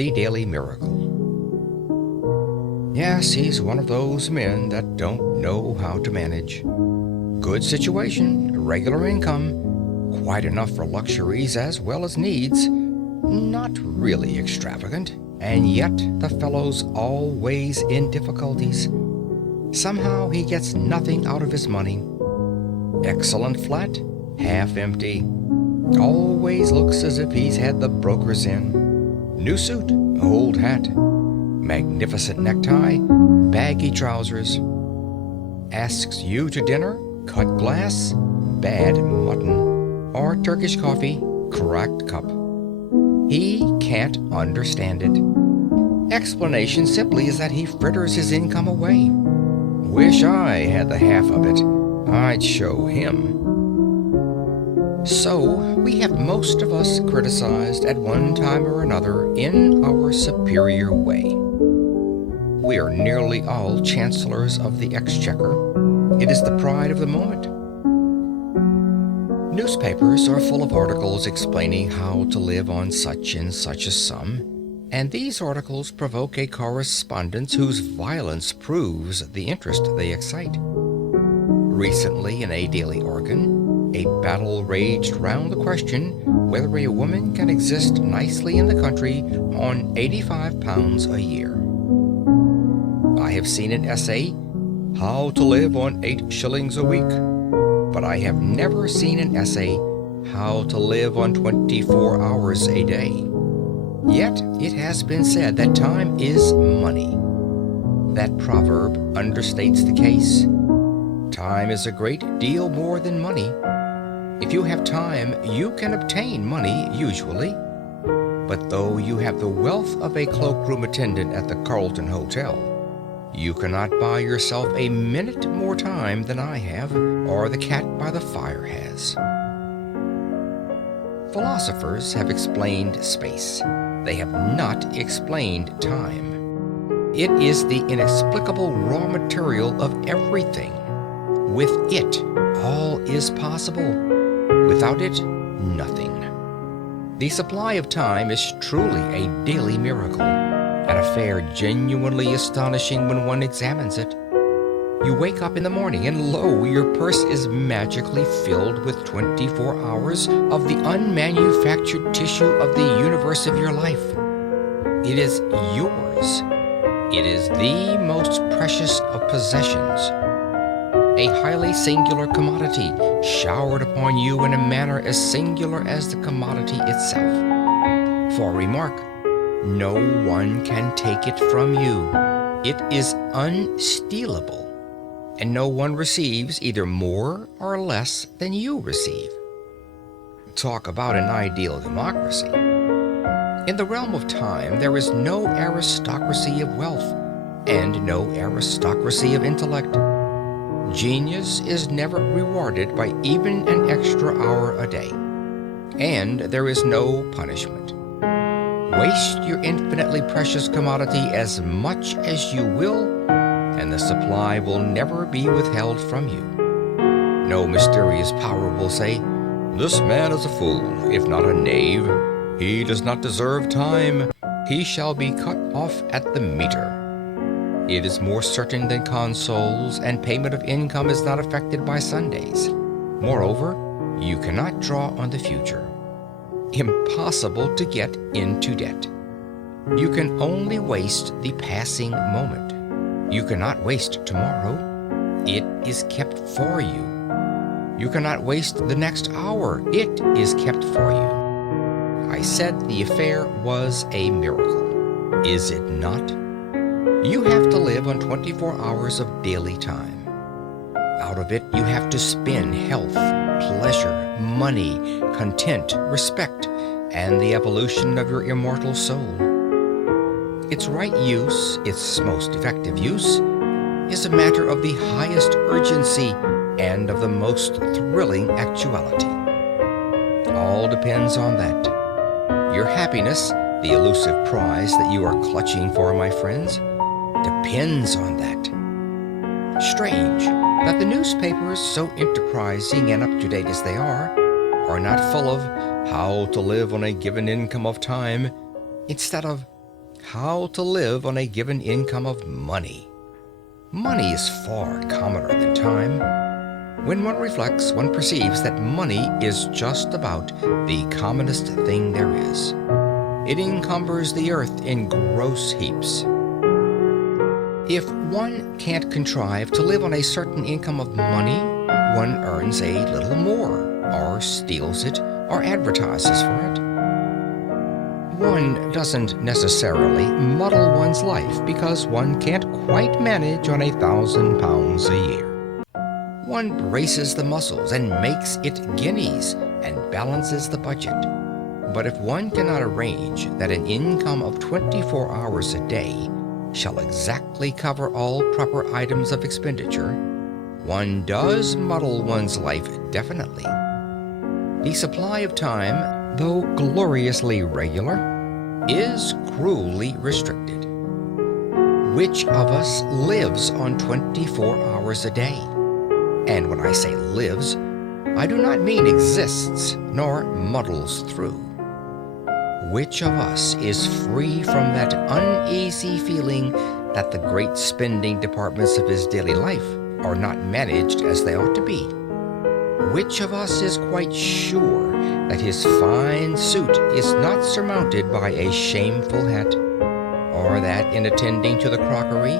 the Daily Miracle. Yes, he's one of those men that don't know how to manage. Good situation, regular income, quite enough for luxuries as well as needs. Not really extravagant, and yet the fellow's always in difficulties. Somehow he gets nothing out of his money. Excellent flat, half empty. Always looks as if he's had the brokers in. New suit, old hat. Magnificent necktie, baggy trousers. Asks you to dinner, cut glass, bad mutton, or Turkish coffee, cracked cup. He can't understand it. Explanation simply is that he fritters his income away. Wish I had the half of it. I'd show him. So, we have most of us criticized at one time or another in our superior way. We are nearly all chancellors of the exchequer. It is the pride of the moment. Newspapers are full of articles explaining how to live on such and such a sum, and these articles provoke a correspondence whose violence proves the interest they excite. Recently, in a daily organ, a battle raged round the question whether a woman can exist nicely in the country on £85 a year. I have seen an essay, How to Live on 8 shillings a Week, but I have never seen an essay, How to Live on 24 hours a day. Yet it has been said that time is money. That proverb understates the case. Time is a great deal more than money. If you have time, you can obtain money, usually. But though you have the wealth of a cloakroom attendant at the Carlton Hotel, you cannot buy yourself a minute more time than I have, or the cat by the fire has. Philosophers have explained space. They have not explained time. It is the inexplicable raw material of everything. With it, all is possible. Without it, nothing. The supply of time is truly a daily miracle, an affair genuinely astonishing when one examines it. You wake up in the morning and lo, your purse is magically filled with 24 hours of the unmanufactured tissue of the universe of your life. It is yours. It is the most precious of possessions. A highly singular commodity showered upon you in a manner as singular as the commodity itself. For remark, no one can take it from you. It is unstealable, and no one receives either more or less than you receive. Talk about an ideal democracy. In the realm of time, there is no aristocracy of wealth and no aristocracy of intellect. Genius is never rewarded by even an extra hour a day, and there is no punishment. Waste your infinitely precious commodity as much as you will, and the supply will never be withheld from you. No mysterious power will say, "This man is a fool, if not a knave. He does not deserve time. He shall be cut off at the meter." It is more certain than consols, and payment of income is not affected by Sundays. Moreover, you cannot draw on the future. Impossible to get into debt. You can only waste the passing moment. You cannot waste tomorrow. It is kept for you. You cannot waste the next hour. It is kept for you. I said the affair was a miracle. Is it not? You have to live on 24 hours of daily time. Out of it, you have to spin health, pleasure, money, content, respect, and the evolution of your immortal soul. Its right use, its most effective use, is a matter of the highest urgency and of the most thrilling actuality. All depends on that. Your happiness, the elusive prize that you are clutching for, my friends, depends on that. Strange that the newspapers, so enterprising and up-to-date as they are not full of how to live on a given income of time, instead of How to live on a given income of money. Money is far commoner than time. When one reflects, one perceives that money is just about the commonest thing there is. It encumbers the earth in gross heaps. If one can't contrive to live on a certain income of money, one earns a little more, or steals it, or advertises for it. One doesn't necessarily muddle one's life because one can't quite manage on £1,000 a year. One braces the muscles and makes it guineas and balances the budget. But if one cannot arrange that an income of 24 hours a day shall exactly cover all proper items of expenditure, one does muddle one's life definitely. The supply of time, though gloriously regular, is cruelly restricted. Which of us lives on 24 hours a day? And when I say lives, I do not mean exists nor muddles through. Which of us is free from that uneasy feeling that the great spending departments of his daily life are not managed as they ought to be? Which of us is quite sure that his fine suit is not surmounted by a shameful hat, or that in attending to the crockery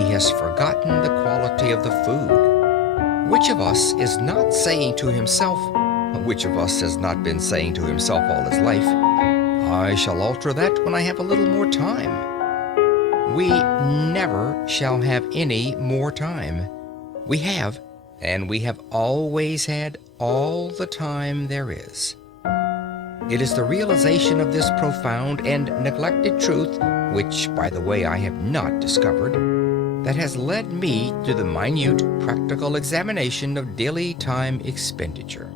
he has forgotten the quality of the food? Which of us is not saying to himself, which of us has not been saying to himself all his life, I shall alter that when I have a little more time? We never shall have any more time. We have, and we have always had, all the time there is. It is the realization of this profound and neglected truth, which, by the way, I have not discovered, that has led me to the minute practical examination of daily time expenditure.